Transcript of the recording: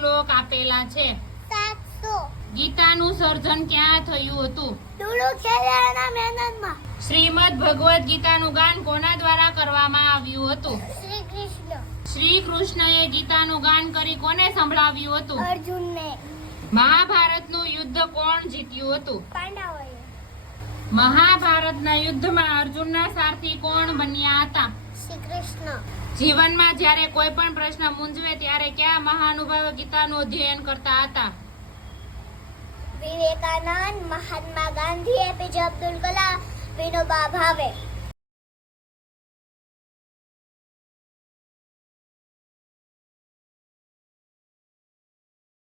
શ્લોક આપેલા છે? 700. ગીતાનું સર્જન ક્યાં થયું હતું? ડુલુ ખેલિયાના મેદાનમાં. શ્રીમદ ભગવદ ગીતાનું ગાન કોના દ્વારા કરવામાં આવ્યું હતું? શ્રી કૃષ્ણ. શ્રી કૃષ્ણએ ગીતાનું ગાન કરી કોને સંભળાવ્યું હતું? અર્જુનને. મહાભારતનું યુદ્ધ કોણ જીત્યું હતું? પાંડવોએ. મહાભારતના યુદ્ધમાં અર્જુનના સારથી કોણ બન્યા હતા? શ્રી કૃષ્ણ. જીવનમાં જ્યારે કોઈ પણ પ્રશ્ન મૂંઝવે ત્યારે કયા મહાનુભાવો ગીતાનું અધ્યયન કરતા હતા? વિવેકાનંદ, મહાત્મા ગાંધી, એપીજે અબ્દુલ કલામ, વિનોબા ભાવે.